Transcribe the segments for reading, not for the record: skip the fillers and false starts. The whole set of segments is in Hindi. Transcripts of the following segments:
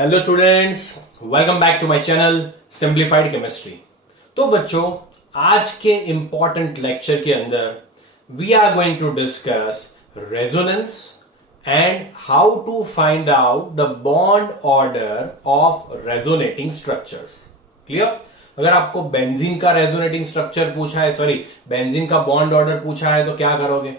Hello students, welcome back to my channel simplified chemistry. तो बच्चों, आज के इंपॉर्टेंट लेक्चर के अंदर we are going to discuss resonance and how to find out the bond order of resonating structures. Clear? अगर आपको बेंजीन का रेजोनेटिंग स्ट्रक्चर पूछा है, सॉरी बेंजीन का बॉन्ड ऑर्डर पूछा है तो क्या करोगे?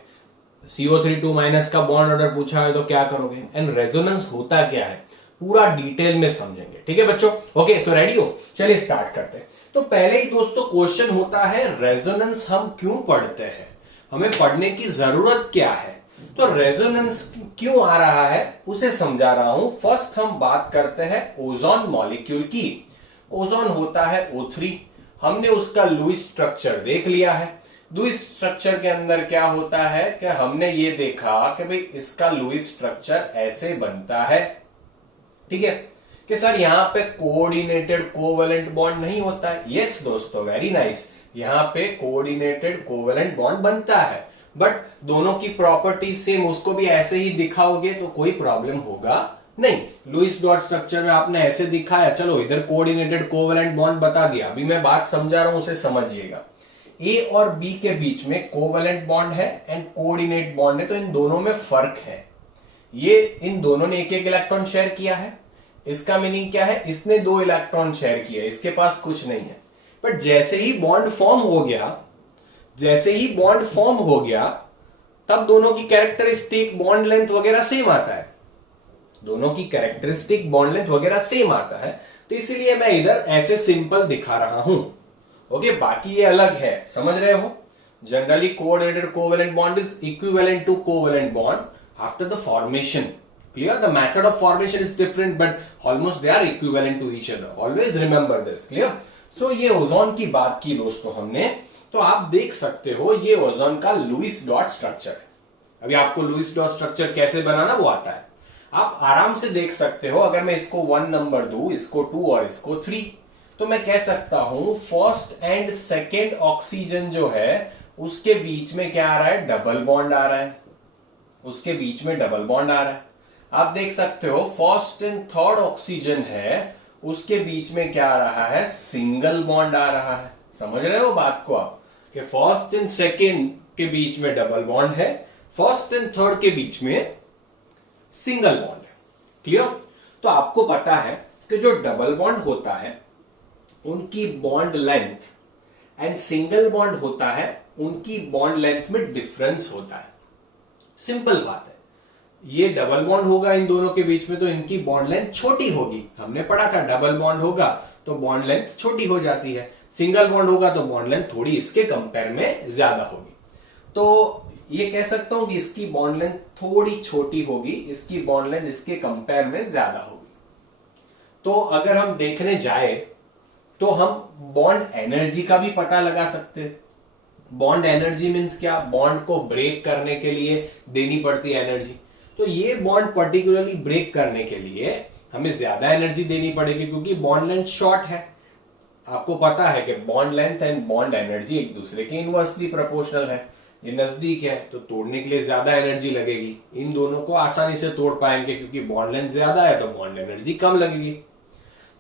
CO3 माइनस का बॉन्ड ऑर्डर पूछा है तो क्या करोगे? एंड रेजोनेंस होता क्या है पूरा डिटेल में समझेंगे। ठीक है बच्चों? ओके, सो रेडी हो? चलिए स्टार्ट करते हैं। तो पहले ही दोस्तों क्वेश्चन होता है रेजोनेंस हम क्यों पढ़ते हैं, हमें पढ़ने की जरूरत क्या है। तो रेजोनेंस क्यों आ रहा है उसे समझा रहा हूं। फर्स्ट हम बात करते हैं ओजोन मॉलिक्यूल की। ओजोन होता है O3। हमने उसका लुईस स्ट्रक्चर देख लिया है। लुईस स्ट्रक्चर के अंदर क्या होता है कि हमने ये देखा कि भाई इसका लुईस स्ट्रक्चर ऐसे बनता है। ठीक है कि सर यहां पे कोऑर्डिनेटेड कोवेलेंट बॉन्ड नहीं होता है। यस दोस्तों, वेरी नाइस। यहां पे कोऑर्डिनेटेड कोवेलेंट बॉन्ड बनता है, बट दोनों की प्रॉपर्टी सेम, उसको भी ऐसे ही दिखाओगे तो कोई प्रॉब्लम होगा नहीं। लुईस डॉट स्ट्रक्चर में आपने ऐसे दिखाया, चलो इधर कोऑर्डिनेटेड कोवेलेंट बॉन्ड बता दिया। अभी मैं बात समझा रहा हूं, उसे समझिएगा। ए और बी के बीच में कोवेलेंट बॉन्ड है एंड कोऑर्डिनेट बॉन्ड है, तो इन दोनों में फर्क है। ये इन दोनों ने एक एक इलेक्ट्रॉन शेयर किया है। इसका मीनिंग क्या है? इसने 2 इलेक्ट्रॉन शेयर किया, इसके पास कुछ नहीं है। बट जैसे ही बॉन्ड फॉर्म हो गया, तब दोनों की कैरेक्टरिस्टिक बॉन्ड लेंथ वगैरह सेम आता है। तो इसीलिए मैं इधर ऐसे सिंपल दिखा रहा हूं। ओके, बाकी ये अलग है, समझ रहे हो? Generally coordinated covalent bond is equivalent to covalent bond after the formation. Clear? The method of formation is different, but almost they are equivalent to each other. Always remember this. Clear? So ये ओजोन की बात की दोस्तों हमने, तो आप देख सकते हो ये ओजोन का लुईस डॉट स्ट्रक्चर है। अभी आपको लुईस डॉट स्ट्रक्चर कैसे बनाना वो आता है, आप आराम से देख सकते हो। अगर मैं इसको 1 नंबर दूं, इसको 2 और इसको 3, तो मैं कह सकता हूं फर्स्ट एंड सेकेंड ऑक्सीजन जो है उसके बीच में क्या आ रहा है? डबल बॉन्ड आ रहा है। उसके बीच में डबल बॉन्ड आ रहा है। आप देख सकते हो फर्स्ट एंड थर्ड ऑक्सीजन है, उसके बीच में क्या आ रहा है? सिंगल बॉन्ड आ रहा है। समझ रहे हो बात को आप कि फर्स्ट एंड सेकेंड के बीच में डबल बॉन्ड है, फर्स्ट एंड थर्ड के बीच में सिंगल बॉन्ड है। क्लियर? तो आपको पता है कि जो डबल बॉन्ड होता है उनकी bond length and single bond होता है उनकी बॉन्ड लेंथ में डिफरेंस होता है। सिंपल बात है। ये डबल बॉन्ड होगा इन दोनों के बीच में, तो इनकी बॉन्ड लेंथ छोटी होगी। हमने पढ़ा था डबल बॉन्ड होगा तो बॉन्ड लेंथ छोटी हो जाती है, सिंगल बॉन्ड होगा तो बॉन्ड लेंथ थोड़ी इसके कंपेयर में ज्यादा होगी। तो ये कह सकता हूं कि इसकी बॉन्ड लेंथ थोड़ी छोटी होगी, इसकी बॉन्ड लेंथ इसके कंपेयर में ज्यादा होगी। तो अगर हम देखने जाए तो हम बॉन्ड एनर्जी का भी पता लगा सकते हैं। बॉन्ड एनर्जी मीन्स क्या? बॉन्ड को ब्रेक करने के लिए देनी पड़ती है एनर्जी। तो ये बॉन्ड पर्टिकुलरली ब्रेक करने के लिए हमें ज्यादा एनर्जी देनी पड़ेगी, क्योंकि बॉन्ड लेंथ शॉर्ट है। आपको पता है कि bond length and bond energy एक दूसरे के इनवर्सली प्रोपोर्शनल है। ये नजदीक है तो तोड़ने के लिए ज्यादा एनर्जी लगेगी। इन दोनों को आसानी से तोड़ पाएंगे, क्योंकि बॉन्ड लेंथ ज्यादा है तो बॉन्ड एनर्जी कम लगेगी।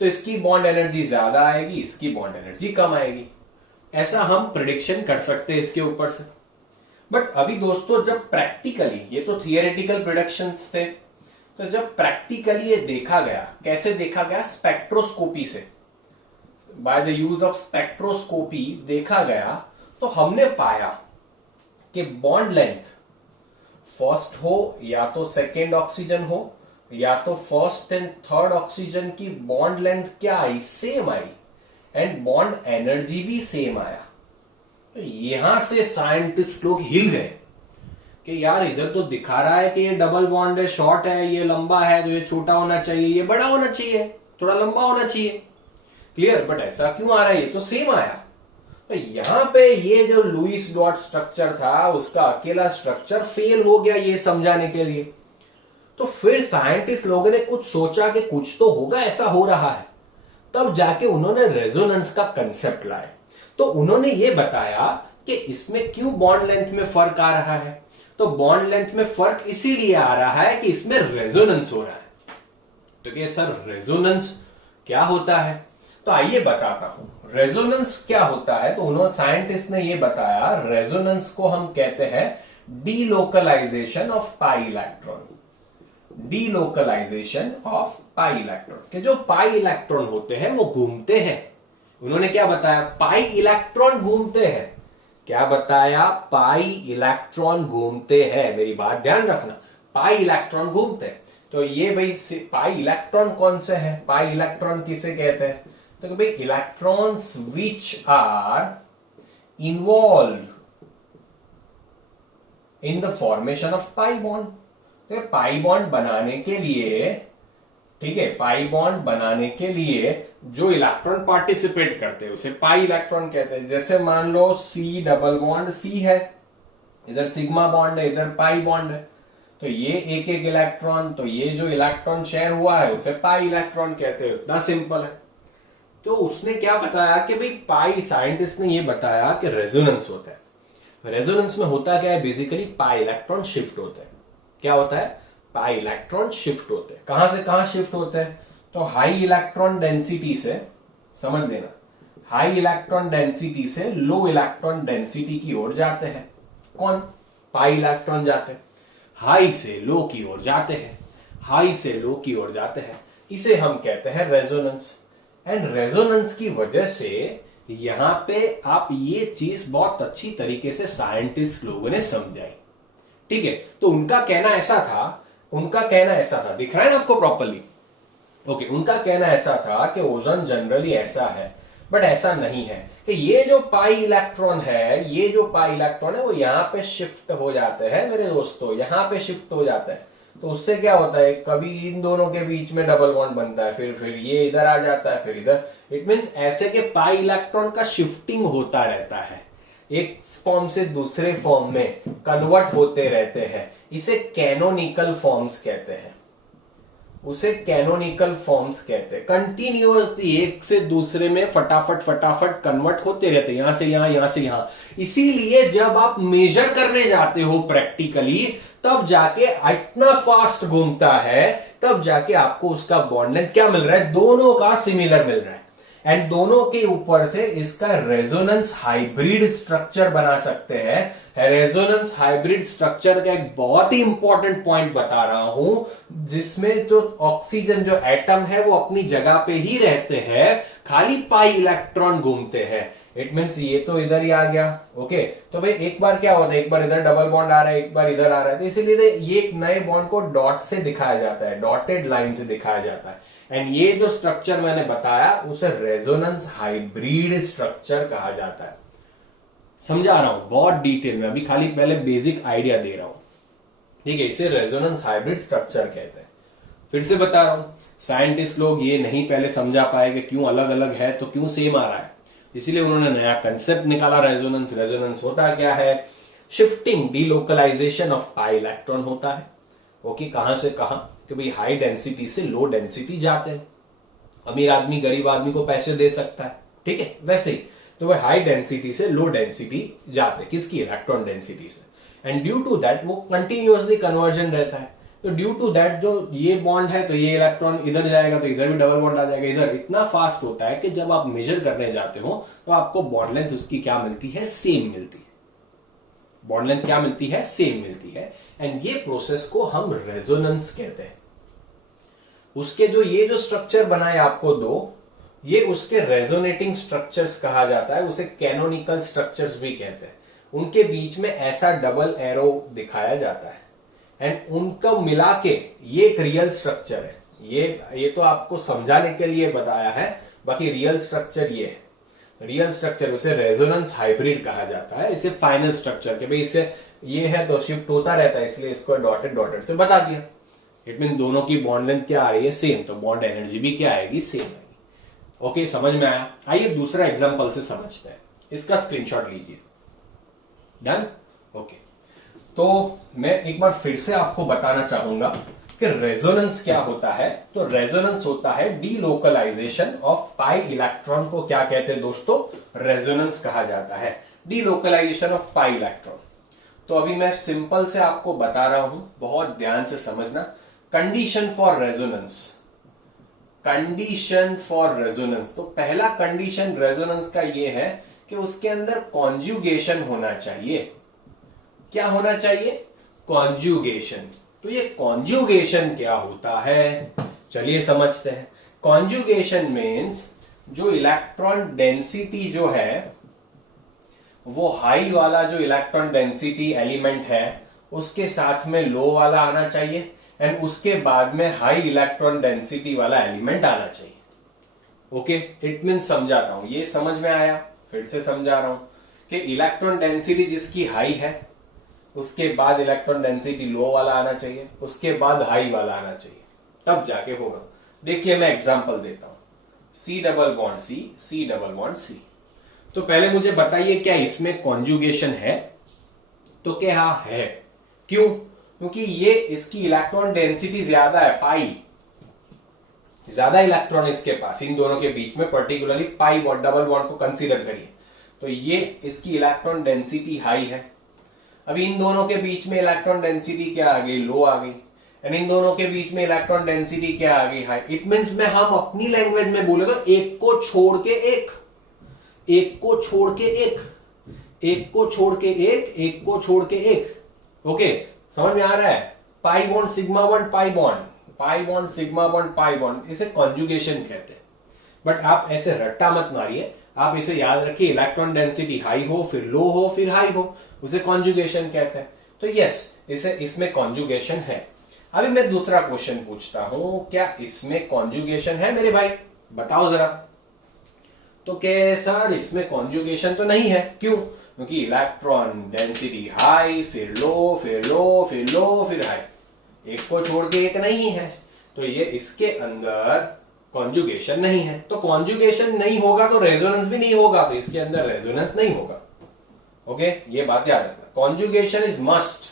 तो इसकी बॉन्ड एनर्जी ज्यादा आएगी, इसकी बॉन्ड एनर्जी कम आएगी। ऐसा हम प्रिडिक्शन कर सकते हैं इसके ऊपर से। बट अभी दोस्तों जब प्रैक्टिकली, ये तो थियोरेटिकल प्रिडिक्शंस थे, तो जब प्रैक्टिकली ये देखा गया, कैसे देखा गया? स्पेक्ट्रोस्कोपी से, by the use of spectroscopy देखा गया, तो हमने पाया कि बॉन्ड लेंथ फर्स्ट हो या तो सेकेंड ऑक्सीजन हो या तो फर्स्ट एंड थर्ड ऑक्सीजन की बॉन्ड लेंथ क्या आई? सेम आई, एंड बॉन्ड एनर्जी भी सेम आया। तो यहां से साइंटिस्ट लोग हिल गए कि यार इधर तो दिखा रहा है कि ये डबल बॉन्ड है, शॉर्ट है, ये लंबा है, तो ये छोटा होना चाहिए, ये बड़ा होना चाहिए, थोड़ा लंबा होना चाहिए। क्लियर? बट ऐसा क्यों आ रहा है? ये तो सेम आया। तो यहां पे ये जो लुईस डॉट स्ट्रक्चर था उसका अकेला स्ट्रक्चर फेल हो गया ये समझाने के लिए। तो फिर साइंटिस्ट लोगों ने कुछ सोचा कि कुछ तो होगा, ऐसा हो रहा है। तब जाके उन्होंने रेजोनेंस का कंसेप्ट लाए। तो उन्होंने ये बताया कि इसमें क्यों बॉन्ड लेंथ में फर्क आ रहा है। तो बॉन्ड लेंथ में फर्क इसीलिए आ रहा है कि इसमें रेजोनेंस हो रहा है। तो क्या सर रेजोनेंस क्या होता है? तो आइए बताता हूं रेजोनेंस क्या होता है। तो उन्होंने साइंटिस्ट ने ये बताया, रेजोनेंस को हम कहते हैं delocalisation of pi electron. Delocalisation of pi electron के जो पाई इलेक्ट्रॉन होते हैं वो घूमते हैं। उन्होंने क्या बताया? पाई इलेक्ट्रॉन घूमते हैं। क्या बताया? पाई इलेक्ट्रॉन घूमते हैं। मेरी बात ध्यान रखना, पाई इलेक्ट्रॉन घूमते हैं। तो ये भाई पाई इलेक्ट्रॉन कौन से हैं? पाई इलेक्ट्रॉन किसे कहते हैं? तो भाई electrons which are involve in the formation of pi bond. तो पाई बॉन्ड बनाने के लिए, ठीक है, पाई बॉन्ड बनाने के लिए जो इलेक्ट्रॉन पार्टिसिपेट करते हैं उसे पाई इलेक्ट्रॉन कहते हैं। जैसे मान लो C डबल बॉन्ड C है, इधर सिग्मा बॉन्ड है, इधर पाई बॉन्ड है, तो ये एक एक इलेक्ट्रॉन, तो ये जो इलेक्ट्रॉन शेयर हुआ है उसे पाई इलेक्ट्रॉन कहते हैं। इतना सिंपल है। तो उसने क्या बताया कि भाई पाई, साइंटिस्ट ने ये बताया कि रेजोनेंस होता है। रेजोनेंस में होता क्या है? बेसिकली पाई इलेक्ट्रॉन शिफ्ट होते हैं। क्या होता है? पाई इलेक्ट्रॉन शिफ्ट होते हैं। कहां से कहां शिफ्ट होते हैं? तो हाई इलेक्ट्रॉन डेंसिटी से, समझ लेना, हाई इलेक्ट्रॉन डेंसिटी से लो इलेक्ट्रॉन डेंसिटी की ओर जाते हैं। कौन? पाई इलेक्ट्रॉन जाते हैं। हाई से लो की ओर जाते हैं, हाई से लो की ओर जाते हैं। इसे हम कहते हैं रेजोनेंस। एंड रेजोनेंस की वजह से यहां पे आप ये चीज बहुत अच्छी तरीके से साइंटिस्ट लोगों ने समझाई। ठीक है, तो उनका कहना ऐसा था, दिख रहा है ना आपको प्रॉपरली? ओके, उनका कहना ऐसा था कि ओजोन जनरली ऐसा है, बट ऐसा नहीं है कि ये जो पाई इलेक्ट्रॉन है वो यहां पे शिफ्ट हो जाते हैं मेरे दोस्तों, यहां पे शिफ्ट हो जाता है। तो उससे क्या होता है? कभी इन दोनों के बीच में डबल बॉन्ड बनता है, फिर ये इधर आ जाता है, फिर इधर। इट मींस ऐसे के पाई इलेक्ट्रॉन का शिफ्टिंग होता रहता है, एक फॉर्म से दूसरे फॉर्म में कन्वर्ट होते रहते हैं। इसे कैनोनिकल फॉर्म्स कहते हैं, उसे कैनोनिकल फॉर्म्स कहते हैं। कंटिन्यूअसली एक से दूसरे में फटाफट कन्वर्ट होते रहते हैं, यहां से यहां, यहां से यहां। इसीलिए जब आप मेजर करने जाते हो प्रैक्टिकली, तब जाके इतना फास्ट घूमता है, तब जाके आपको उसका बॉन्ड लेंथ क्या मिल रहा है? दोनों का सिमिलर मिल रहा है। एंड दोनों के ऊपर से इसका रेजोनेंस हाइब्रिड स्ट्रक्चर बना सकते हैं। रेजोनेंस हाइब्रिड स्ट्रक्चर का एक बहुत ही इंपॉर्टेंट पॉइंट बता रहा हूं, जिसमें जो ऑक्सीजन जो एटम है वो अपनी जगह पे ही रहते हैं, खाली पाई इलेक्ट्रॉन घूमते हैं। इट मीन्स ये तो इधर ही आ गया। ओके, तो भाई एक बार क्या होता है, एक बार इधर डबल बॉन्ड आ रहा है, एक बार इधर आ रहा है, तो इसीलिए ये एक नए बॉन्ड को डॉट से दिखाया जाता है, डॉटेड लाइन से दिखाया जाता है। एंड ये जो स्ट्रक्चर मैंने बताया उसे रेजोनेंस हाइब्रिड स्ट्रक्चर कहा जाता है। समझा रहा हूं बहुत डिटेल में, अभी खाली पहले बेसिक आइडिया दे रहा हूं। ठीक है, इसे रेजोनेंस हाइब्रिड स्ट्रक्चर कहते हैं। फिर से बता रहा हूं, साइंटिस्ट लोग ये नहीं पहले समझा पाए कि क्यों अलग अलग है तो क्यों सेम आ रहा है, इसीलिए उन्होंने नया कंसेप्ट निकाला रेजोनेंस। रेजोनेंस होता क्या है? Shifting, delocalisation of pi electron होता है। ओके, कहां से कहां? कि भाई हाई डेंसिटी से लो डेंसिटी जाते हैं। अमीर आदमी गरीब आदमी को पैसे दे सकता है, ठीक है, वैसे ही तो वह हाई डेंसिटी से लो डेंसिटी जाते हैं, किसकी? इलेक्ट्रॉन डेंसिटी से। एंड ड्यू टू दैट वो कंटिन्यूअसली कन्वर्जन रहता है। तो ड्यू टू दैट जो ये बॉन्ड है, तो ये इलेक्ट्रॉन इधर जाएगा तो इधर भी डबल बॉन्ड आ जाएगा, इधर। इतना फास्ट होता है कि जब आप मेजर करने जाते हो तो आपको बॉन्ड लेंथ उसकी क्या मिलती है? सेम मिलती है। बॉन्ड लेंथ क्या मिलती है? सेम मिलती है। एंड ये प्रोसेस को हम रेजोनेंस कहते हैं। उसके ये जो स्ट्रक्चर बनाए आपको दो, ये उसके रेजोनेटिंग स्ट्रक्चर्स कहा जाता है, उसे कैनोनिकल स्ट्रक्चर्स भी कहते हैं। उनके बीच में ऐसा डबल एरो दिखाया जाता है एंड उनको मिला के ये एक रियल स्ट्रक्चर है। ये तो आपको समझाने के लिए बताया है, बाकी रियल स्ट्रक्चर ये है। रियल स्ट्रक्चर उसे रेजोनेंस हाइब्रिड कहा जाता है। इसे फाइनल स्ट्रक्चर के भाई इससे ये है तो शिफ्ट होता रहता है, इसलिए इसको डॉटेड से बता दिया। इट मीन दोनों की बॉन्ड लेंथ क्या आ रही है? सेम, तो बॉन्ड एनर्जी भी क्या आएगी? सेम आएगी। ओके, समझ में आया? आइए दूसरा एग्जांपल से समझते हैं। इसका स्क्रीनशॉट लीजिए। डन? ओके, तो मैं एक बार फिर से आपको बताना चाहूंगा कि रेजोनेंस क्या होता है। तो रेजोनेंस होता है डीलोकलाइजेशन ऑफ पाई इलेक्ट्रॉन को क्या कहते हैं दोस्तों? रेजोनेंस कहा जाता है। Delocalisation of pi electron. तो अभी मैं सिंपल से आपको बता रहा हूं, बहुत ध्यान से समझना। Condition for resonance, condition for resonance. तो पहला कंडीशन रेजोनेंस का ये है कि उसके अंदर कॉन्जुगेशन होना चाहिए। क्या होना चाहिए? कॉन्जुगेशन। तो ये कॉन्जुगेशन क्या होता है, चलिए समझते हैं। कॉन्जुगेशन मीन्स जो इलेक्ट्रॉन डेंसिटी जो है वो हाई वाला जो इलेक्ट्रॉन डेंसिटी एलिमेंट है उसके साथ में लो वाला आना चाहिए एंड उसके बाद में हाई इलेक्ट्रॉन डेंसिटी वाला एलिमेंट आना चाहिए। ओके, इट मीन्स समझाता हूं, ये समझ में आया? फिर से समझा रहा हूं कि इलेक्ट्रॉन डेंसिटी जिसकी हाई है उसके बाद इलेक्ट्रॉन डेंसिटी लो वाला आना चाहिए, उसके बाद हाई वाला आना चाहिए, तब जाके होगा। देखिए मैं एग्जांपल देता हूं, C double bond C double bond C। तो पहले मुझे बताइए क्या इसमें कॉन्जुगेशन है? तो क्या है। क्यों? क्योंकि ये इसकी इलेक्ट्रॉन डेंसिटी ज्यादा है, पाई ज्यादा इलेक्ट्रॉन इसके पास, इन दोनों के बीच में particularly pi bond, double bond को कंसीडर करिए। तो ये इसकी इलेक्ट्रॉन डेंसिटी हाई है। अभी इन दोनों के बीच में इलेक्ट्रॉन डेंसिटी क्या आ गई? लो आ गई। एंड इन दोनों के बीच में इलेक्ट्रॉन डेंसिटी क्या आ गई? हाई। इट मीन्स में हम अपनी लैंग्वेज में बोले तो एक को छोड़ के एक, एक को छोड़ के एक, एक को छोड़ के एक, एक को छोड़ के एक। ओके, समझ में आ रहा है? Pi bond sigma bond pi bond, pi bond sigma bond pi bond, इसे कॉन्जुगेशन कहते हैं। बट आप ऐसे रट्टा मत मारिए, आप इसे याद रखिए, इलेक्ट्रॉन डेंसिटी हाई हो फिर लो हो फिर हाई हो, उसे कॉन्जुगेशन कहते हैं। तो यस, इसे इसमें कॉन्जुगेशन है। अभी मैं दूसरा क्वेश्चन पूछता हूं, क्या इसमें कॉन्जुगेशन है मेरे भाई? बताओ जरा। तो क्या सर इसमें कॉन्जुगेशन तो नहीं है। क्यों? क्योंकि इलेक्ट्रॉन डेंसिटी हाई फिर लो फिर लो फिर लो फिर हाई, एक को छोड़ के एक नहीं है, तो ये इसके अंदर कॉन्जुगेशन नहीं है। तो कॉन्जुगेशन नहीं होगा तो रेजोनेंस भी नहीं होगा, तो इसके अंदर रेजोनेंस नहीं होगा। ओके, ये बात याद रखना। Conjugation is must,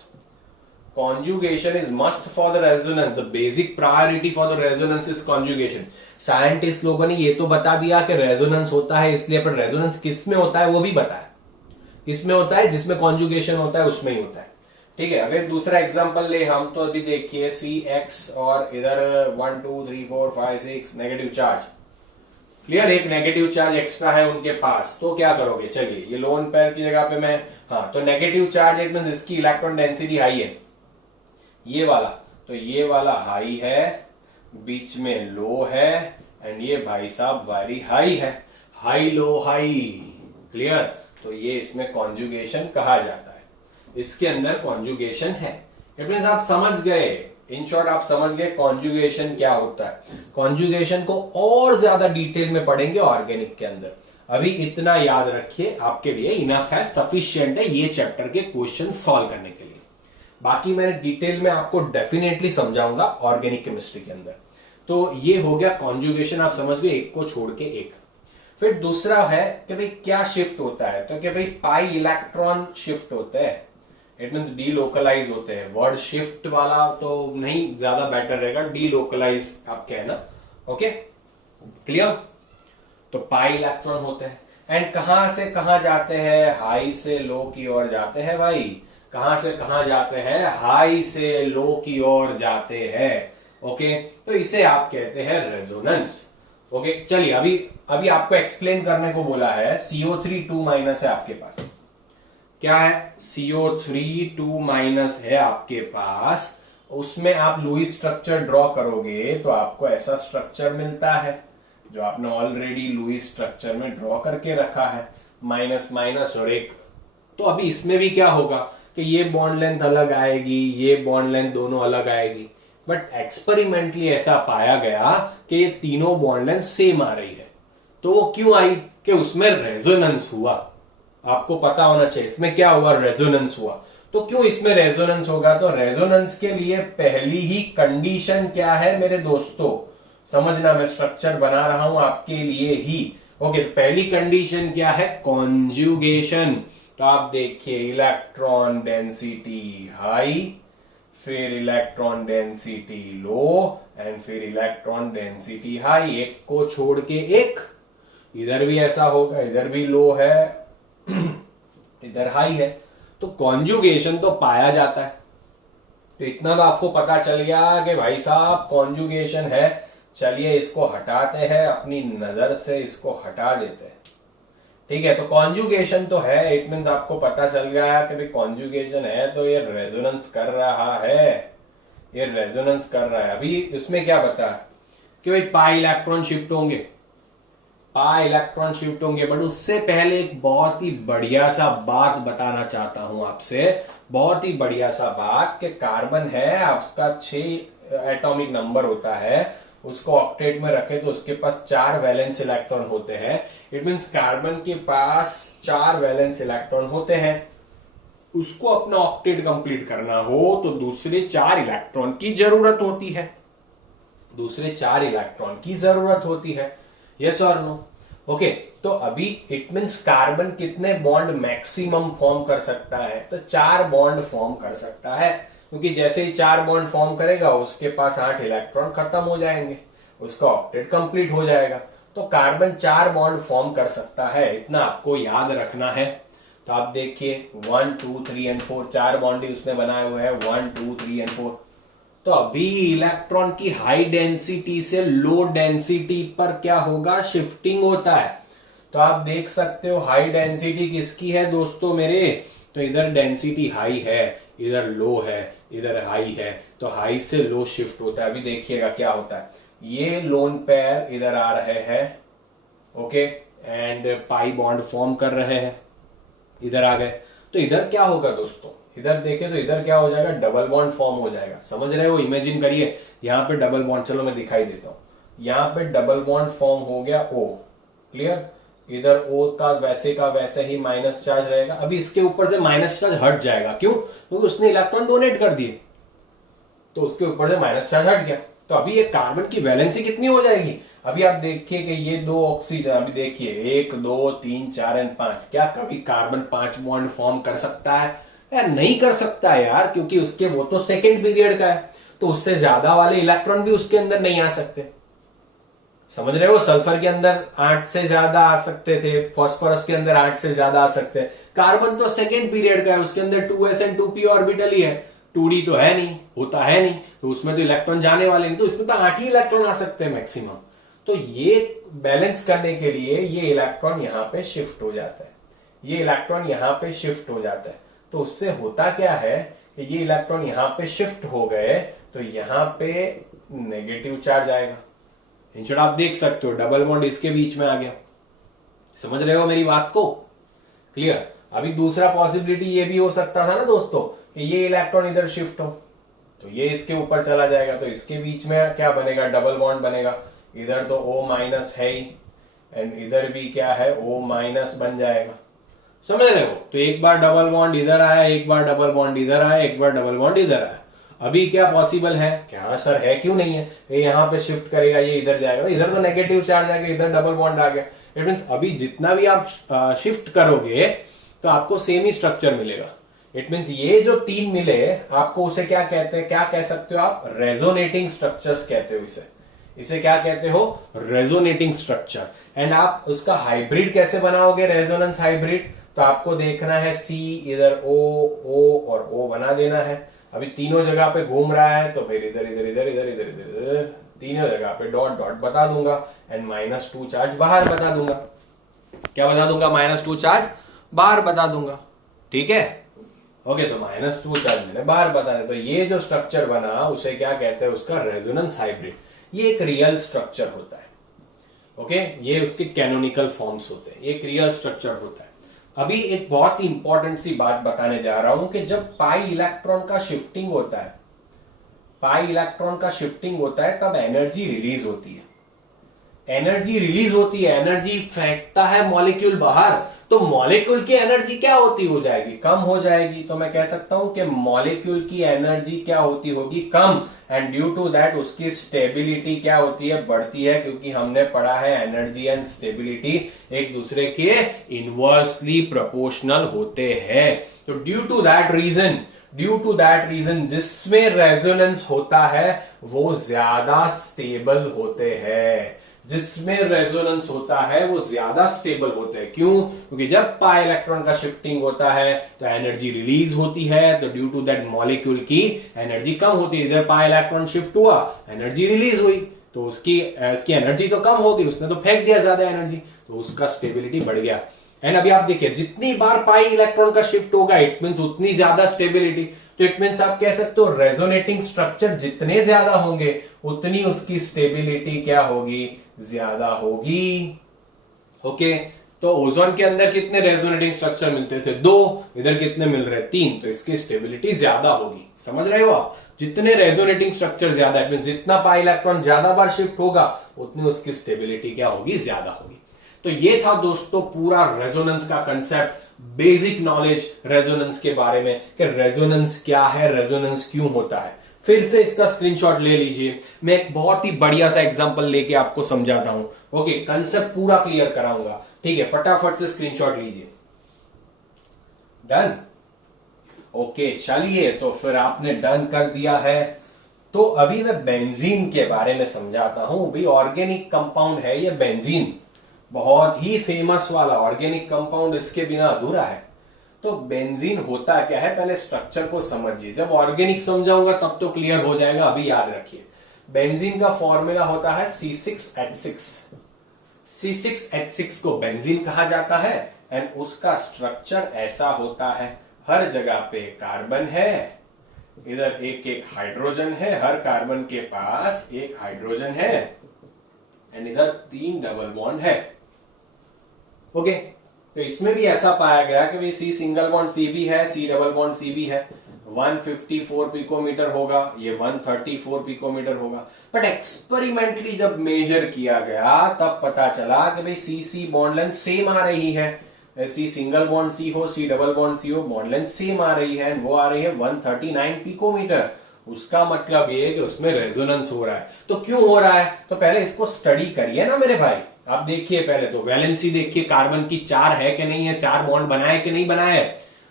conjugation is must for the resonance, the basic priority for the resonance is conjugation। Scientist लोगों ने ये तो बता दिया कि रेजोनेंस होता है, इसलिए पर रेजोनेंस किस में होता है वो भी बताया। किस में होता है? जिसमें कॉन्जुगेशन होता है उसमें ही होता है। ठीक है, अगर दूसरा एग्जांपल ले हम, तो अभी देखिए CX और इधर 1 2 3 4 5 6 नेगेटिव चार्ज। क्लियर? एक नेगेटिव चार्ज एक्स्ट्रा है उनके पास, तो क्या करोगे? चलिए, ये लोन पेयर की जगह पे मैं, हाँ, तो नेगेटिव चार्ज इट मींस इसकी इलेक्ट्रॉन डेंसिटी हाई है, ये वाला, तो ये वाला हाई है, बीच में लो है, एंड ये भाई साहब वेरी हाई है, हाई लो हाई। क्लियर? तो ये इसमें कॉन्जुगेशन कहा जाता है, इसके अंदर कॉन्जुगेशन है। इट मींस आप समझ गए, इन शॉर्ट आप समझ गए कॉन्जुगेशन क्या होता है। कॉन्जुगेशन को और ज्यादा डिटेल में पढ़ेंगे ऑर्गेनिक के अंदर, अभी इतना याद रखिए, आपके लिए इनफ है, सफिशिएंट है ये चैप्टर के क्वेश्चन सॉल्व करने के लिए। बाकी मैं डिटेल में आपको डेफिनेटली समझाऊंगा ऑर्गेनिक केमिस्ट्री के अंदर। तो ये हो गया कॉन्जुगेशन, आप समझ गए, एक को छोड़ के एक। फिर दूसरा है कि भाई क्या शिफ्ट होता है, तो कि भाई पाई इलेक्ट्रॉन शिफ्ट होते हैं, इट मींस डीलोकलाइज होते हैं। वर्ड शिफ्ट वाला तो नहीं, ज्यादा बेटर रहेगा डीलोकलाइज आप कहना। Okay, clear? तो पाई इलेक्ट्रॉन होते हैं एंड कहां से कहां जाते हैं? हाई से लो की ओर जाते हैं भाई। कहां से कहां जाते हैं? हाई से लो की ओर जाते हैं। ओके, तो इसे आप कहते हैं रेजोनेंस। ओके, चलिए अभी आपको एक्सप्लेन करने को बोला है। CO3 2 माइनस है आपके पास, क्या है? CO3 2 माइनस है आपके पास, उसमें आप लुईस स्ट्रक्चर ड्रॉ करोगे तो आपको ऐसा स्ट्रक्चर मिलता है जो आपने ऑलरेडी लुईस स्ट्रक्चर में ड्रॉ करके रखा है, माइनस माइनस और एक। तो अभी इसमें भी क्या होगा कि ये बॉन्ड लेंथ अलग आएगी, ये बॉन्ड लेंथ दोनों अलग आएगी, बट एक्सपेरिमेंटली ऐसा पाया गया कि ये तीनों बॉन्ड लेंथ सेम आ रही है। तो वो क्यों आई? कि उसमें रेजोनेंस हुआ। आपको पता होना चाहिए इसमें क्या हुआ, रेजोनेंस हुआ। तो क्यों इसमें रेजोनेंस होगा? तो रेजोनेंस के लिए पहली ही कंडीशन क्या है मेरे दोस्तों, समझना, मैं स्ट्रक्चर बना रहा हूं आपके लिए ही। ओके, पहली कंडीशन क्या है? कॉन्जुगेशन। तो आप देखिए, इलेक्ट्रॉन डेंसिटी हाई, फिर इलेक्ट्रॉन डेंसिटी लो, एंड फिर इलेक्ट्रॉन डेंसिटी हाई, एक को छोड़ के एक। इधर भी ऐसा होगा, इधर भी लो है इधर हाई है, तो कॉन्जुगेशन तो पाया जाता है। तो इतना तो आपको पता चल गया कि भाई साहब कॉन्जुगेशन है, चलिए इसको हटाते हैं, अपनी नजर से इसको हटा देते हैं। ठीक है, तो कॉन्जुगेशन तो है, इट मीन्स आपको पता चल गया कि भाई कॉन्जुगेशन है तो ये रेजोनेंस कर रहा है, ये रेजोनेंस कर रहा है। अभी इसमें क्या बता कि भाई पाई इलेक्ट्रॉन शिफ्ट होंगे, पाई इलेक्ट्रॉन शिफ्ट होंगे, बट उससे पहले एक बहुत ही बढ़िया सा बात बताना चाहता हूं आपसे, बहुत ही बढ़िया सा बात कि कार्बन है आपका 6 एटॉमिक नंबर होता है, उसको ऑक्टेट में रखे तो उसके पास 4 वैलेंस इलेक्ट्रॉन होते हैं। इट मीन्स कार्बन के पास 4 वैलेंस इलेक्ट्रॉन होते हैं, उसको अपना ऑक्टेट कंप्लीट करना हो तो दूसरे 4 इलेक्ट्रॉन की जरूरत होती है, दूसरे 4 इलेक्ट्रॉन की जरूरत होती है। यस और नो? ओके, तो अभी इट मीन्स कार्बन कितने बॉन्ड मैक्सिमम फॉर्म कर सकता है? तो 4 बॉन्ड फॉर्म कर सकता है, क्योंकि जैसे ही 4 बॉन्ड फॉर्म करेगा उसके पास 8 इलेक्ट्रॉन खत्म हो जाएंगे, उसका ऑक्टेट कंप्लीट हो जाएगा। तो कार्बन 4 बॉन्ड फॉर्म कर सकता है, इतना आपको याद रखना है। तो आप देखिए 1 2 3 एंड 4 4 बॉन्ड ही उसने बनाए हुए हैं, 1 2 3 एंड 4। तो अभी इलेक्ट्रॉन की हाई डेंसिटी से लो डेंसिटी पर क्या होगा? शिफ्टिंग होता है। तो आप देख सकते हो हाई डेंसिटी किसकी है दोस्तों मेरे, तो इधर डेंसिटी हाई है, इधर लो है, इधर हाई है, तो हाई से लो शिफ्ट होता है। अभी देखिएगा क्या होता है, ये लोन पेयर इधर आ रहे हैं, okay, and pi bond form कर रहे हैं, इधर आ गए। तो इधर क्या होगा दोस्तों, इधर देखें तो इधर क्या हो जाएगा? डबल बॉन्ड फॉर्म हो जाएगा। समझ रहे हो? इमेजिन करिए यहां पे डबल बॉन्ड, चलो मैं दिखाई देता हूं, यहां पे डबल बॉन्ड फॉर्म हो गया O, क्लियर? इधर O का वैसे ही माइनस चार्ज रहेगा। अभी इसके ऊपर से माइनस चार्ज हट जाएगा, क्यों? क्योंकि उसने इलेक्ट्रॉन डोनेट कर दिए, तो उसके ऊपर से माइनस चार्ज हट गया। तो अभी ये कार्बन की वैलेंसी कितनी हो जाएगी? अभी आप देखिए कि ये 2 ऑक्सीजन, अभी देखिए 1 2 3 4 एंड 5, क्या कभी कार्बन 5 बॉन्ड फॉर्म कर सकता है? यार नहीं कर सकता है यार, क्योंकि उसके वो तो सेकेंड पीरियड का है, तो उससे ज्यादा वाले इलेक्ट्रॉन भी उसके अंदर नहीं आ सकते। समझ रहे हो? सल्फर के अंदर 8 से ज्यादा आ सकते थे, फास्फोरस के अंदर 8 से ज्यादा आ सकते हैं। कार्बन तो सेकेंड पीरियड का है, उसके अंदर 2s एंड 2p ऑर्बिटल ही है, 2d तो है नहीं, होता है नहीं, तो उसमें तो इलेक्ट्रॉन जाने वाले नहीं, तो इसमें तो 8 ही इलेक्ट्रॉन आ सकते हैं मैक्सिमम। तो ये बैलेंस करने के लिए ये इलेक्ट्रॉन यहां पे शिफ्ट हो जाता है, ये इलेक्ट्रॉन यहां पे शिफ्ट हो जाता है। तो उससे होता क्या है कि ये इलेक्ट्रॉन यहां पे शिफ्ट हो गए तो यहां पे नेगेटिव चार्ज आएगा। इंस्टेड आप देख सकते हो डबल बॉन्ड इसके बीच में आ गया। समझ रहे हो मेरी बात को? क्लियर? अभी दूसरा पॉसिबिलिटी ये भी हो सकता था ना दोस्तों कि ये इलेक्ट्रॉन इधर शिफ्ट हो, तो ये इसके ऊपर चला जाएगा, तो इसके बीच में क्या बनेगा? डबल बॉन्ड बनेगा। इधर तो O माइनस है ही, एंड इधर भी क्या है? O माइनस बन जाएगा। समझ रहे हो? तो एक बार डबल बॉन्ड इधर आया, एक बार डबल बॉन्ड इधर आया, एक बार डबल बॉन्ड इधर आया। अभी क्या पॉसिबल है? क्या सर है, क्यों नहीं है? ये यहां पे शिफ्ट करेगा, ये इधर जाएगा, इधर तो नेगेटिव चार्ज आ गया, इधर डबल बॉन्ड आ गया। इट मीन अभी जितना भी आप शिफ्ट करोगे तो आपको सेम ही स्ट्रक्चर मिलेगा। इट मीन्स ये जो 3 मिले आपको, उसे क्या कहते हैं, क्या कह सकते हो आप? रेजोनेटिंग स्ट्रक्चर्स कहते हो इसे। इसे क्या कहते हो? Resonating structure. एंड आप उसका हाइब्रिड कैसे बनाओगे? रेजोनेंस हाइब्रिड, तो आपको देखना है C, इधर O और O बना देना है। अभी तीनों जगह पे घूम रहा है, तो फिर इधर इधर इधर इधर इधर इधर इधर तीनों जगह पे डॉट डॉट बता दूंगा, एंड -2 चार्ज बाहर बता दूंगा। क्या बता दूंगा? -2 चार्ज बाहर बता दूंगा। ठीक है? ओके, तो -2 चार्ज मैंने बाहर बता दिया। तो ये जो स्ट्रक्चर बना उसे क्या कहते हैं? उसका रेजोनेंस हाइब्रिड। ये एक रियल स्ट्रक्चर होता है। ओके, ये उसके कैनोनिकल फॉर्म्स होते हैं, एक रियल स्ट्रक्चर होता है। अभी एक बहुत ही इंपॉर्टेंट सी बात बताने जा रहा हूं कि जब पाई इलेक्ट्रॉन का शिफ्टिंग होता है, पाई इलेक्ट्रॉन का शिफ्टिंग होता है, तब एनर्जी रिलीज होती है। एनर्जी रिलीज होती है, एनर्जी फेंकता है मॉलिक्यूल बाहर, तो मॉलिक्यूल की एनर्जी क्या होती हो जाएगी? कम हो जाएगी। तो मैं कह सकता हूं कि मॉलिक्यूल की एनर्जी क्या होती होगी? कम। एंड ड्यू टू दैट उसकी स्टेबिलिटी क्या होती है? बढ़ती है, क्योंकि हमने पढ़ा है एनर्जी एंड स्टेबिलिटी एक दूसरे के इनवर्सली प्रोपोर्शनल होते हैं। तो ड्यू टू दैट रीजन जिसमें रेजोनेंस होता है वो ज्यादा स्टेबल होते हैं, जिसमें रेजोनेंस होता है वो ज्यादा स्टेबल होते हैं। क्यों? क्योंकि जब पाई इलेक्ट्रॉन का शिफ्टिंग होता है तो एनर्जी रिलीज होती है, तो ड्यू टू दैट मॉलिक्यूल की एनर्जी कम होती है। इधर पाई इलेक्ट्रॉन शिफ्ट हुआ, एनर्जी रिलीज हुई, तो उसकी एनर्जी तो कम होगी, उसने तो फेंक दिया ज्यादा एनर्जी, तो उसका स्टेबिलिटी बढ़ गया। एंड अभी आप देखिए जितनी बार पाई इलेक्ट्रॉन का शिफ्ट होगा इट मींस उतनी ज्यादा स्टेबिलिटी। तो इट मींस आप कह सकते हो रेजोनेटिंग स्ट्रक्चर जितने ज्यादा होंगे उतनी उसकी स्टेबिलिटी क्या होगी, ज्यादा होगी। ओके, तो ओजोन के अंदर कितने रेजोनेटिंग स्ट्रक्चर मिलते थे, 2, इधर कितने मिल रहे, 3, तो इसकी स्टेबिलिटी ज्यादा होगी। समझ रहे हो आप, जितने रेजोनेटिंग स्ट्रक्चर ज्यादा है, जितना पाई इलेक्ट्रॉन ज्यादा बार शिफ्ट होगा उतनी उसकी स्टेबिलिटी क्या होगी, ज्यादा होगी। तो ये था दोस्तों पूरा रेजोनेंस का कंसेप्ट, बेसिक नॉलेज रेजोनेंस के बारे में कि रेजोनेंस क्या है, रेजोनेंस क्यों होता है। फिर से इसका स्क्रीनशॉट ले लीजिए, मैं एक बहुत ही बढ़िया सा एग्जांपल लेके आपको समझाता हूं। ओके, कंसेप्ट पूरा क्लियर कराऊंगा, ठीक है, फटाफट से स्क्रीनशॉट लीजिए। डन, ओके चलिए, तो फिर आपने डन कर दिया है। तो अभी मैं बेंजीन के बारे में समझाता हूं। भी ऑर्गेनिक कंपाउंड है ये बेंजीन, बहुत ही फेमस वाला ऑर्गेनिक कंपाउंड, इसके बिना अधूरा है। तो बेंजीन होता क्या है, पहले स्ट्रक्चर को समझिए, जब ऑर्गेनिक समझाऊंगा तब तो क्लियर हो जाएगा, अभी याद रखिए। बेंजीन का फॉर्मूला होता है C6H6। C6H6 को बेंजीन कहा जाता है एंड उसका स्ट्रक्चर ऐसा होता है, हर जगह पे कार्बन है, इधर एक एक हाइड्रोजन है, हर कार्बन के पास एक हाइड्रोजन है एंड इधर 3 डबल बॉन्ड है। ओके, तो इसमें भी ऐसा पाया गया कि भाई C सिंगल बॉन्ड C भी है, C डबल बॉन्ड C भी है। 154 पिकोमीटर होगा, ये 134 पिकोमीटर होगा। बट एक्सपेरिमेंटली जब मेजर किया गया तब पता चला कि भाई C बॉन्ड लेंथ सेम आ रही है। C सिंगल बॉन्ड C हो, C डबल बॉन्ड C हो, बॉन्ड लेंथ सेम आ रही है, वो आ रही है 139 पिकोमीटर। उसका मतलब ये है कि उसमें रेजोनेंस हो रहा है। तो क्यों हो रहा है, तो पहले इसको स्टडी करिए ना मेरे भाई। आप देखिए पहले तो वैलेंसी देखिए, कार्बन की 4 है कि नहीं है, 4 बॉन्ड बनाए कि नहीं बनाए।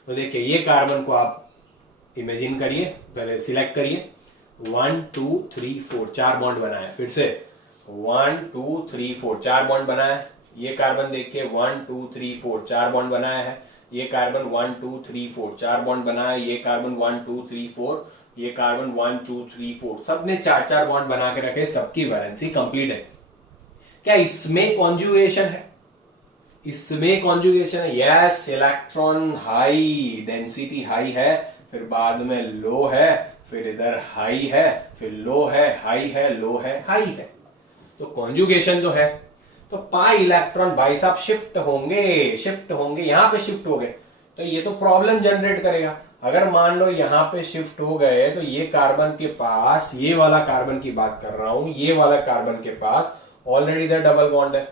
तो देखिए ये कार्बन को आप इमेजिन करिए, पहले सिलेक्ट करिए, 1 2 3 4 4 बॉन्ड बनाए, फिर से 1 2 3 4 4 बॉन्ड बनाए। ये कार्बन देखिए 1 2 3 4 4 बॉन्ड बनाया है। ये कार्बन 1 2 3 4 4 बॉन्ड बनाया। ये कार्बन 1 2 3 4, ये कार्बन 1 2 3 4, सबने 4 बॉन्ड बना के रखे, सबकी वैलेंसी कंप्लीट है। क्या इसमें कॉन्जुगेशन है, इसमें कॉन्जुगेशन है, yes. Electron high, density high है, फिर बाद में लो है, फिर इधर हाई है, फिर लो है, हाई है, लो है, हाई है। तो कॉन्जुगेशन जो है, तो पाई इलेक्ट्रॉन भाई साहब शिफ्ट होंगे, यहां पे शिफ्ट हो गए तो ये तो प्रॉब्लम जनरेट करेगा। अगर मान लो यहां पे शिफ्ट हो गए तो ये कार्बन के पास, ये वाला कार्बन की बात कर रहा हूं, ये वाला कार्बन के पास ऑलरेडी इधर डबल बॉन्ड है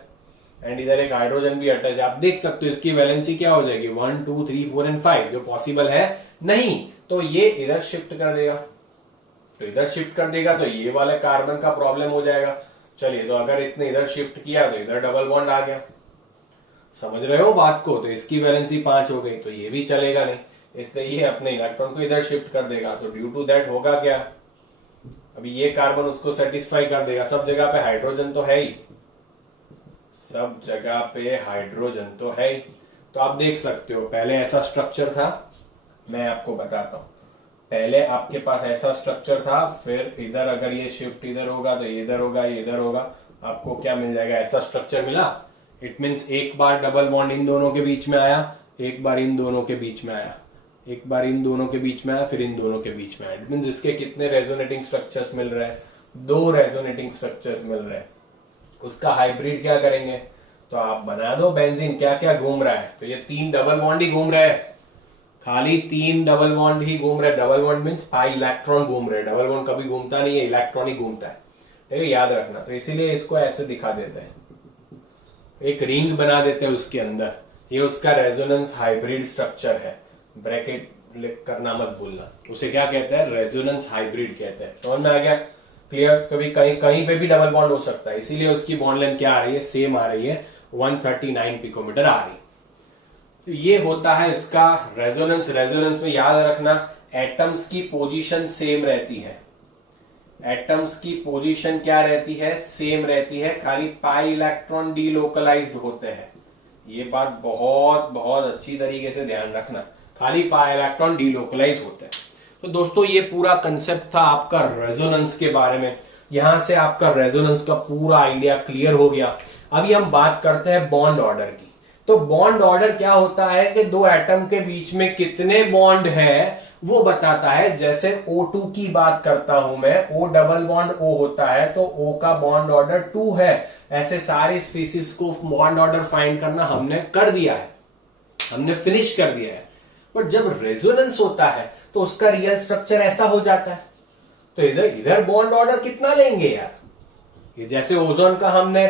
एंड इधर एक हाइड्रोजन भी अटैच है। आप देख सकते हो इसकी वैलेंसी क्या हो जाएगी, 1 2 3 4 एंड 5, जो पॉसिबल है नहीं। तो ये इधर शिफ्ट कर देगा, तो इधर शिफ्ट कर देगा तो ये वाले कार्बन का प्रॉब्लम हो जाएगा। चलिए, तो अगर इसने इधर शिफ्ट किया तो इधर डबल बॉन्ड आ गया। समझ रहे हो बात को, तो इसकी वैलेंसी 5 हो गई, तो ये भी चलेगा नहीं, इसलिए ये अपने इलेक्ट्रॉन को इधर शिफ्ट कर देगा। तो ड्यू टू दैट होगा क्या, अभी ये कार्बन उसको सेटिस्फाई कर देगा। सब जगह पे हाइड्रोजन तो है ही, सब जगह पे हाइड्रोजन तो है ही। तो आप देख सकते हो पहले ऐसा स्ट्रक्चर था, मैं आपको बताता हूं। पहले आपके पास ऐसा स्ट्रक्चर था, फिर इधर अगर ये शिफ्ट इधर होगा तो ये इधर होगा, ये इधर होगा, आपको क्या मिल जाएगा, ऐसा स्ट्रक्चर मिला। इट मीन्स एक बार डबल बॉन्ड इन दोनों के बीच में आया, एक बार इन दोनों के बीच में आया, एक बार इन दोनों के बीच में आया, फिर इन दोनों के बीच में आया। इट मीन्स इसके कितने रेजोनेटिंग स्ट्रक्चर्स मिल रहे हैं, 2 रेजोनेटिंग स्ट्रक्चर्स मिल रहे हैं। उसका हाइब्रिड क्या करेंगे, तो आप बना दो बेंजीन। क्या क्या घूम रहा है, तो ये 3 डबल बॉन्ड ही घूम रहे हैं, खाली 3 डबल बॉन्ड ही घूम रहे हैं। Double bond means pi electron घूम रहे हैं, डबल बॉन्ड कभी घूमता नहीं है, इलेक्ट्रॉन ही घूमता है, ठीक है, याद रखना। तो इसीलिए इसको ऐसे दिखा देते हैं, एक रिंग बना देते हैं उसके अंदर। ये उसका रेजोनेंस हाइब्रिड स्ट्रक्चर है, ब्रैकेट करना मत भूलना, उसे क्या कहते हैं, रेजोनेंस हाइब्रिड कहते हैं। समझ में आ गया, क्लियर। कभी कहीं पे भी डबल बॉन्ड हो सकता है, इसीलिए उसकी बॉन्ड लेंथ क्या आ रही है, सेम आ रही है, 139 पिकोमीटर आ रही है। तो ये होता है इसका रेजोनेंस। रेजोनेंस में याद रखना एटम्स की पोजीशन सेम रहती है, एटम्स की पोजीशन क्या रहती है, सेम रहती है, खाली पाई इलेक्ट्रॉन डीलोकलाइज्ड होते हैं। ये बात बहुत बहुत अच्छी तरीके से ध्यान रखना, खाली पाई इलेक्ट्रॉन डीलोकलाइज होते हैं। तो दोस्तों ये पूरा कंसेप्ट था आपका रेजोनेंस के बारे में। यहां से आपका रेजोनेंस का पूरा आइडिया क्लियर हो गया। अभी हम बात करते हैं बॉन्ड ऑर्डर की। तो बॉन्ड ऑर्डर क्या होता है कि दो एटम के बीच में कितने बॉन्ड है वो बताता है। जैसे O2 की बात करता हूं मैं, O डबल बॉन्ड O होता है तो O का बॉन्ड ऑर्डर 2 है। ऐसे सारे स्पीसीज को बॉन्ड ऑर्डर फाइंड करना हमने कर दिया है, हमने फिनिश कर दिया है। बट जब रेजोनेंस होता है तो उसका रियल स्ट्रक्चर ऐसा हो जाता है। तो इधर बॉन्ड ऑर्डर कितना लेंगे यार, ये जैसे ओजोन का हमने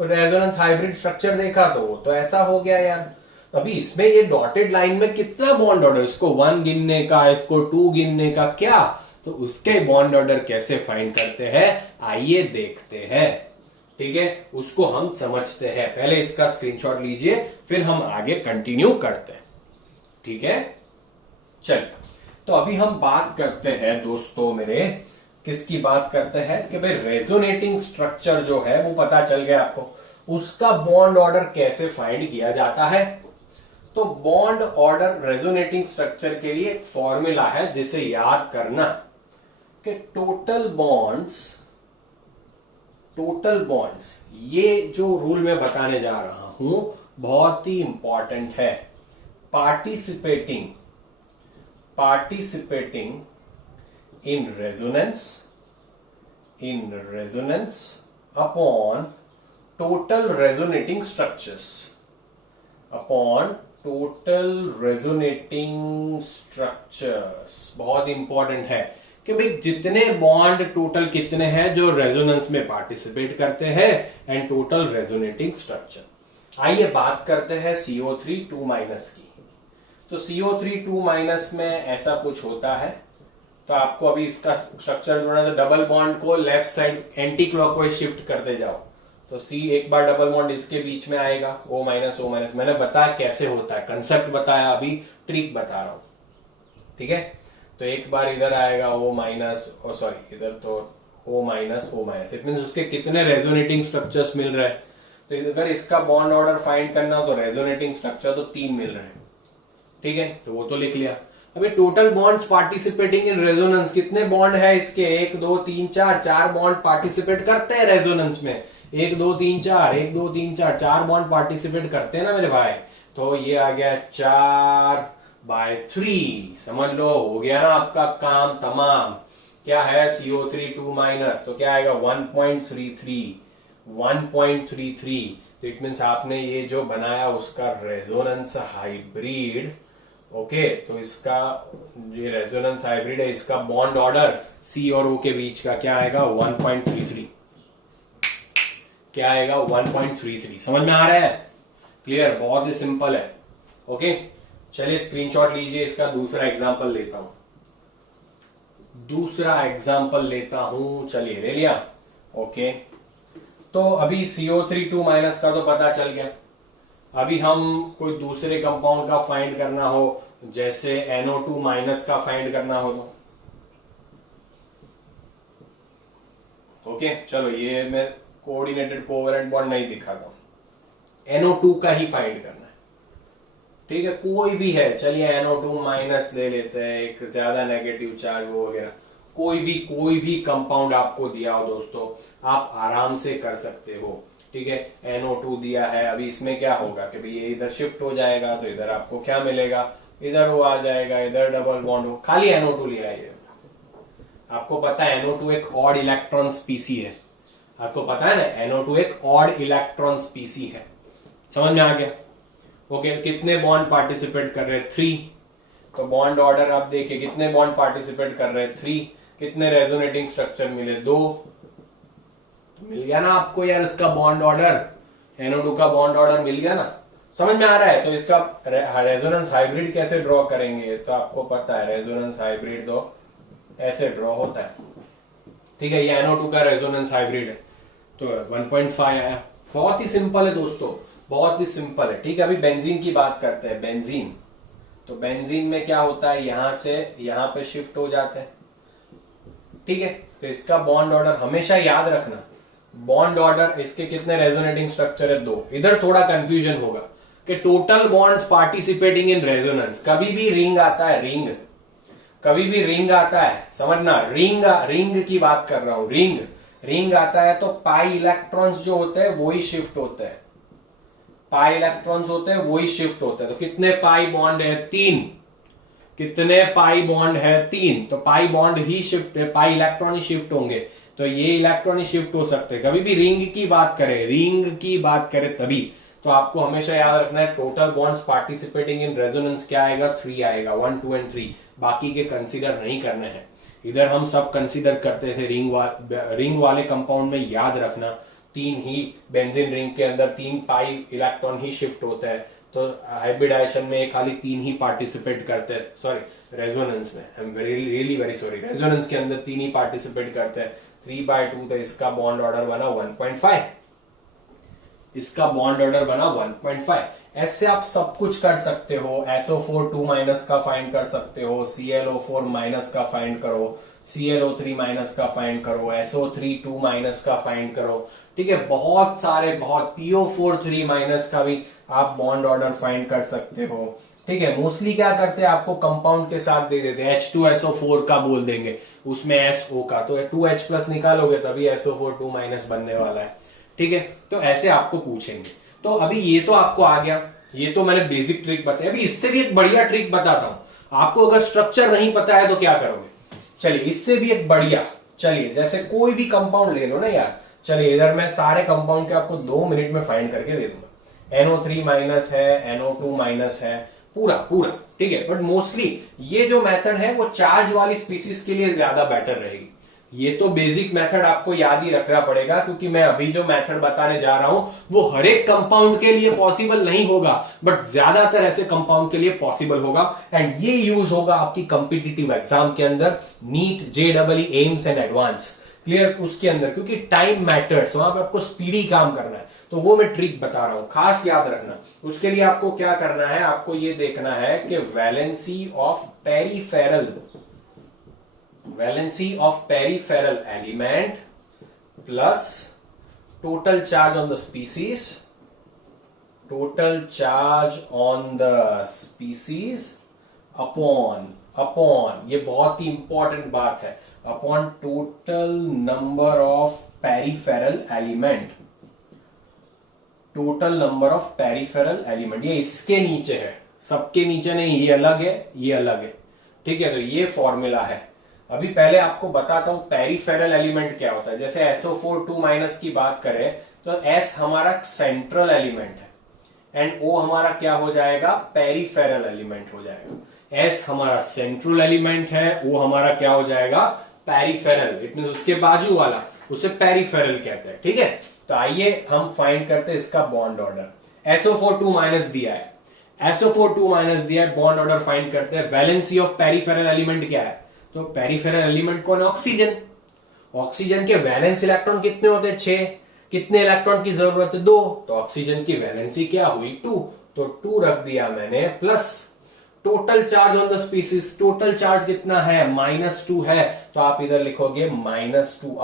रेजोनेंस हाइब्रिड स्ट्रक्चर देखा तो ऐसा हो गया यार। तो अभी इसमें ये डॉटेड लाइन में कितना बॉन्ड ऑर्डर, इसको 1 गिनने का, इसको 2 गिनने का क्या, तो उसके बॉन्ड ऑर्डर कैसे फाइंड करते हैं आइए देखते हैं। ठीक है, उसको हम समझते हैं। पहले इसका स्क्रीनशॉट लीजिए, फिर हम आगे कंटिन्यू करते हैं। ठीक है, चलिए तो अभी हम बात करते हैं दोस्तों मेरे, किसकी बात करते हैं कि भाई रेजोनेटिंग स्ट्रक्चर जो है वो पता चल गया आपको, उसका बॉन्ड ऑर्डर कैसे फाइंड किया जाता है। तो बॉन्ड ऑर्डर रेजोनेटिंग स्ट्रक्चर के लिए एक फॉर्मूला है जिसे याद करना कि टोटल बॉन्ड्स, ये जो रूल मैं बताने जा रहा हूं बहुत ही इंपॉर्टेंट है। Participating in resonance upon total resonating structures, बहुत इंपॉर्टेंट है कि भाई जितने बॉन्ड टोटल कितने हैं जो रेजोनेंस में पार्टिसिपेट करते हैं एंड टोटल रेजोनेटिंग स्ट्रक्चर। आइए बात करते हैं CO3 2- की। तो CO3 2- में ऐसा कुछ होता है। तो आपको अभी इसका स्ट्रक्चर जोड़ना है तो डबल बॉन्ड को left side anti clockwise shift करते जाओ तो C एक बार डबल बॉन्ड इसके बीच में आएगा, O-, मैंने बताया कैसे होता है, कंसेप्ट बताया, अभी ट्रिक बता रहा हूं। ठीक है, तो एक बार इधर आएगा O-, इधर तो O-, इट मींस उसके कितने रेजोनेटिंग स्ट्रक्चर्स मिल रहे हैं। तो अगर इसका बॉन्ड ऑर्डर फाइंड करना तो रेजोनेटिंग स्ट्रक्चर तो 3 मिल रहे हैं। ठीक है, तो वो तो लिख लिया। अभी total bonds participating in resonance, कितने बॉन्ड है इसके, 1 2 3 4 बॉन्ड पार्टिसिपेट करते हैं रेजोनेंस में। 1 2 3 4 4 बॉन्ड पार्टिसिपेट करते हैं ना मेरे भाई। तो ये आ गया 4/3, समझ लो हो गया ना आपका काम तमाम। क्या है CO3 2- तो क्या आएगा 1.33। तो इट मीन्स आपने ये जो बनाया उसका रेजोनेंस हाइब्रिड। ओके, तो इसका ये रेजोनेंस हाइब्रिड है, इसका बॉन्ड ऑर्डर C और O के बीच का क्या आएगा 1.33। क्या आएगा 1.33। समझ में आ रहा है? क्लियर, बहुत ही सिंपल है। ओके, चलिए स्क्रीनशॉट लीजिए। इसका दूसरा एग्जांपल लेता हूं। चलिए ले लिया। ओके, तो अभी CO3 2- का तो पता चल गया। अभी हम कोई दूसरे कंपाउंड का फाइंड करना हो, जैसे NO2- का फाइंड करना हो तो ओके, चलो ये मैं कोऑर्डिनेटेड कोवैलेंट बॉन्ड नहीं दिखाता हूं, NO2 का ही फाइंड करना है। ठीक है, कोई भी है, चलिए NO2- ले लेते हैं, एक ज्यादा नेगेटिव चार्ज वो वगैरह, कोई भी कंपाउंड आपको दिया हो दोस्तों, आप आराम से कर सकते हो। ठीक है, NO2 दिया है, अभी इसमें क्या होगा कि भाई ये इधर शिफ्ट हो जाएगा तो इधर आपको क्या मिलेगा, इधर वो आ जाएगा, इधर डबल बॉन्ड हो, खाली NO2 लिया है। आपको पता है NO2 एक ऑड इलेक्ट्रॉन स्पीसी है, आपको पता है ना, NO2 एक ऑड इलेक्ट्रॉन स्पीसी है। समझ में आ गया? ओके, कितने बॉन्ड पार्टिसिपेट कर रहे हैं 3। तो बॉन्ड ऑर्डर आप देखिए, कितने बॉन्ड पार्टिसिपेट कर रहे हैं 3, कितने रेजोनेटिंग स्ट्रक्चर मिले 2। मिल गया ना आपको यार इसका बॉन्ड ऑर्डर, NO2 का बॉन्ड ऑर्डर मिल गया ना। समझ में आ रहा है? तो इसका रेजोनेंस हाइब्रिड कैसे ड्रॉ करेंगे, तो आपको पता है रेजोनेंस हाइब्रिड तो ऐसे ड्रॉ होता है। ठीक है, ये NO2 का रेजोनेंस हाइब्रिड है तो 1.5 आया। बहुत ही सिंपल है दोस्तों, बहुत ही सिंपल है। ठीक है, अभी बेंजीन की बात करते हैं। बेंजीन, तो बेंजीन में क्या होता है, यहां से यहां पे शिफ्ट हो जाते हैं। ठीक है, तो इसका बॉन्ड ऑर्डर हमेशा याद रखना, बॉन्ड ऑर्डर इसके कितने रेजोनेटिंग स्ट्रक्चर है 2। इधर थोड़ा कंफ्यूजन होगा कि total bonds participating in resonance, कभी भी रिंग आता है, रिंग कभी भी रिंग आता है, समझना, रिंग की बात कर रहा हूं, रिंग रिंग आता है तो पाई इलेक्ट्रॉन्स जो होते हैं वो ही शिफ्ट होते हैं, पाई इलेक्ट्रॉन्स होते हैं वो ही शिफ्ट होते हैं। तो कितने पाई बॉन्ड है? 3। कितने पाई बॉन्ड है? 3। तो पाई बॉन्ड ही शिफ्ट, पाई इलेक्ट्रॉन ही शिफ्ट होंगे, तो ये इलेक्ट्रॉन ही शिफ्ट हो सकते हैं। कभी भी रिंग की बात करें, रिंग की बात करें तभी, तो आपको हमेशा याद रखना है total bonds participating in resonance क्या आएगा? 3 आएगा, 1 2 एंड 3। बाकी के कंसीडर नहीं करने हैं। इधर हम सब कंसीडर करते थे रिंग वाले कंपाउंड में, याद रखना 3 ही बेंजीन रिंग के अंदर 3 पाई इलेक्ट्रॉन ही शिफ्ट होते हैं। तो हाइब्रिडाइजेशन में खाली 3 ही पार्टिसिपेट करते हैं, सॉरी रेजोनेंस में, I am really very sorry, resonance के अंदर 3 ही पार्टिसिपेट करते हैं। 3/2, तो इसका बॉन्ड ऑर्डर बना 1.5, इसका बॉन्ड ऑर्डर बना 1.5। ऐसे आप सब कुछ कर सकते हो। SO4 2- का फाइंड कर सकते हो, ClO4- का फाइंड करो, ClO3- का फाइंड करो, SO3 2- का फाइंड करो, ठीक है। बहुत सारे, बहुत PO4 3- का भी आप बॉन्ड ऑर्डर फाइंड कर सकते हो, ठीक है। मोस्टली क्या करते हैं, आपको कंपाउंड के साथ दे देते हैं, H2SO4 का बोल देंगे, उसमें SO का, तो 2H+ निकालोगे तभी SO4 2- बनने वाला है, ठीक है। तो ऐसे आपको पूछेंगे। तो अभी ये तो आपको आ गया, ये तो मैंने बेसिक ट्रिक बताई। अभी इससे भी एक बढ़िया ट्रिक बताता हूं आपको। अगर स्ट्रक्चर नहीं पता है तो क्या करोगे? चलिए इससे भी एक बढ़िया, चलिए जैसे कोई भी कंपाउंड ले लो ना यार। चलिए इधर मैं सारे कंपाउंड के आपको 2 मिनट में फाइंड करके दे दूंगा। NO3- है, NO2- है, पूरा पूरा, ठीक है। बट मोस्टली ये जो मेथड है वो चार्ज वाली स्पीसीज के लिए ज्यादा बेटर रहेगी। ये तो बेसिक मेथड आपको याद ही रखना पड़ेगा, क्योंकि मैं अभी जो मेथड बताने जा रहा हूं वो हर एक कंपाउंड के लिए पॉसिबल नहीं होगा, बट ज्यादातर ऐसे कंपाउंड के लिए पॉसिबल होगा। एंड ये यूज होगा आपकी कॉम्पिटिटिव एग्जाम के अंदर, NEET, JEE, AIIMS and advance, clear, उसके अंदर, क्योंकि टाइम मैटर्स, वहां पर आपको स्पीडी काम करना है। तो वो मैं ट्रिक बता रहा हूं, खास याद रखना। उसके लिए आपको क्या करना है, आपको ये देखना है कि valency of peripheral element plus total charge on the species, upon, ये बहुत ही इंपॉर्टेंट बात है, upon total number of peripheral element, total number of peripheral element. ये इसके नीचे है, सबके नीचे नहीं, ये अलग है, ये अलग है, ठीक है। तो ये फॉर्मूला है। अभी पहले आपको बताता हूं पेरीफेरल एलिमेंट क्या होता है। जैसे SO4 2- की बात करें तो S हमारा सेंट्रल एलिमेंट है एंड O हमारा क्या हो जाएगा? पेरीफेरल एलिमेंट हो जाएगा। S हमारा सेंट्रल एलिमेंट है, O हमारा क्या हो जाएगा? पेरीफेरल। इट मींस उसके बाजू वाला, उसे पेरीफेरल कहते हैं, ठीक है। तो आइए हम फाइंड करते हैं इसका बॉन्ड ऑर्डर। SO4 2- दिया है, SO4 2- दिया है, बॉन्ड ऑर्डर फाइंड करते हैं। वैलेंसी ऑफ पेरीफेरल एलिमेंट क्या है? तो पेरीफेरल एलिमेंट कौन है? ऑक्सीजन। ऑक्सीजन के वैलेंस इलेक्ट्रॉन कितने होते हैं? 6। कितने इलेक्ट्रॉन की जरूरत है? 2। तो ऑक्सीजन की वैलेंसी क्या हुई? 2। तो 2 रख दिया मैंने, plus total charge on the species, total charge कितना है? -2 है, तो आप इधर लिखोगे -2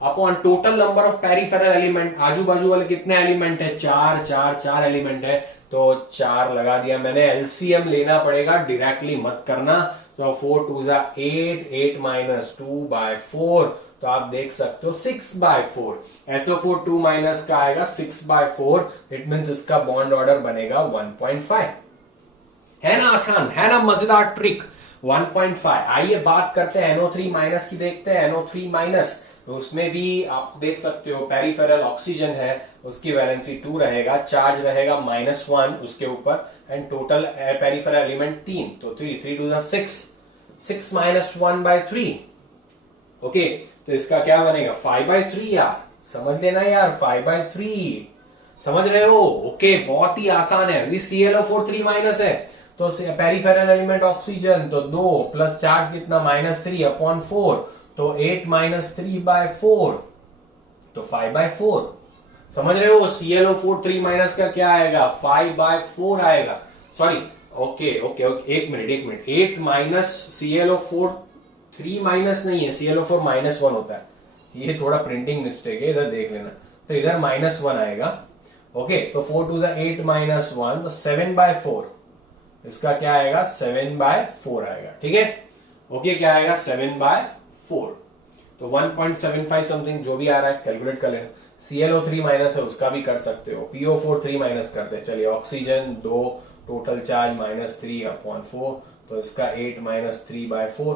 upon total number of peripheral element. आजू बाजू वाले कितने एलिमेंट है? 4 एलिमेंट है, तो 4 लगा दिया मैंने। एलसीएम लेना पड़ेगा, डायरेक्टली मत करना। तो 4 2 8, 8 - 2/4, तो आप देख सकते हो 6/4। SO4 2- का आएगा 6/4, इट मींस इसका बॉन्ड ऑर्डर बनेगा 1.5। है ना आसान, है ना मजेदार ट्रिक? 1.5। आइए बात करते हैं NO3- की, देखते हैं NO3-। तो उसमें भी आप देख सकते हो पेरीफेरल ऑक्सीजन है, उसकी वैलेंसी 2 रहेगा, चार्ज रहेगा -1 उसके ऊपर, एंड टोटल पेरीफेरल एलिमेंट 3, तो 3 2 6, 6 - 1/3। ओके, तो इसका क्या बनेगा? 5/3 यार, समझ लेना यार, 5/3, समझ रहे हो? ओके, बहुत ही आसान है। अभी ClO4 3- है, तो पेरीफेरल एलिमेंट ऑक्सीजन, तो 2 प्लस चार्ज कितना? -3/4, तो 8 - 3/4, तो 5/4। समझ रहे हो? ClO4 3- का क्या आएगा? 5/4 आएगा। सॉरी, ओके, एक मिनट, 8 - ClO4 3- नहीं है, ClO4 -1 होता है। ये थोड़ा प्रिंटिंग मिस्टेक है, इधर देख लेना। तो इधर -1 आएगा। ओके, तो 4 2 8 - 1, तो 7/4। इसका क्या आएगा? 7/4 आएगा, ठीक है। ओके, क्या आएगा? 7/4। तो 1.75 समथिंग जो भी आ रहा है कैलकुलेट कर लेना। ClO3 माइनस है उसका भी कर सकते हो। PO4 3 माइनस करते हैं, चलिए ऑक्सीजन 2 टोटल चार्ज -3/4, तो इसका 8 -3/4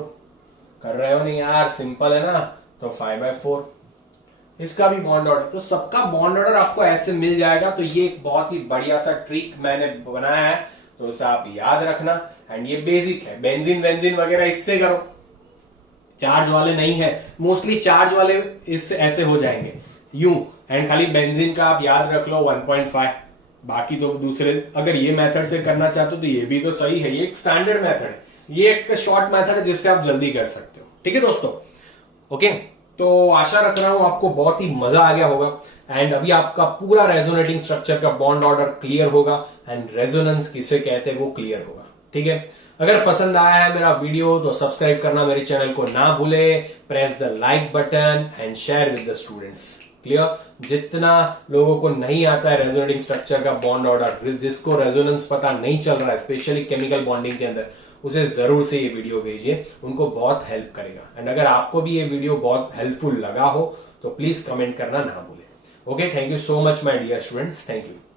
कर रहे हो नहीं यार, सिंपल है ना, तो 5/4 इसका भी बॉन्ड ऑर्डर। तो सबका बॉन्ड ऑर्डर आपको ऐसे मिल जाएगा। तो ये एक बहुत ही बढ़िया सा ट्रिक मैंने बनाया है, तो उसे आप याद रखना। एंड ये बेसिक है, बेंजीन वेंजीन वगैरह इससे करो, चार्ज वाले नहीं है, मोस्टली चार्ज वाले इससे ऐसे हो जाएंगे यूं। एंड खाली बेंजीन का आप याद रख लो 1.5, बाकी तो दूसरे अगर ये मेथड से करना चाहते हो तो ये भी तो सही है, ये एक स्टैंडर्ड मेथड है, ये एक शॉर्ट मेथड है जिससे आप जल्दी कर सकते हो। ठीक है दोस्तों, ओके। तो आशा रख रहा हूं आपको बहुत ही मजा आ गया होगा। एंड अभी आपका पूरा रेजोनेटिंग स्ट्रक्चर का बॉन्ड ऑर्डर क्लियर होगा एंड रेजोनेंस किसे कहते हैं वो क्लियर होगा। ठीक है, अगर पसंद आया है मेरा वीडियो तो सब्सक्राइब करना मेरे चैनल को ना भूले, press the like button and share with the students. Clear, जितना लोगों को नहीं आता है रेजोनेटिंग स्ट्रक्चर का बॉन्ड ऑर्डर, जिसको रेजोनेंस पता नहीं चल रहा है स्पेशली केमिकल बॉन्डिंग के अंदर, उसे जरूर से ये वीडियो भेजिए, उनको बहुत हेल्प करेगा। एंड अगर आपको भी ये वीडियो बहुत हेल्पफुल लगा हो तो प्लीज कमेंट करना ना भूलें। Okay, thank you so much my dear students, thank you.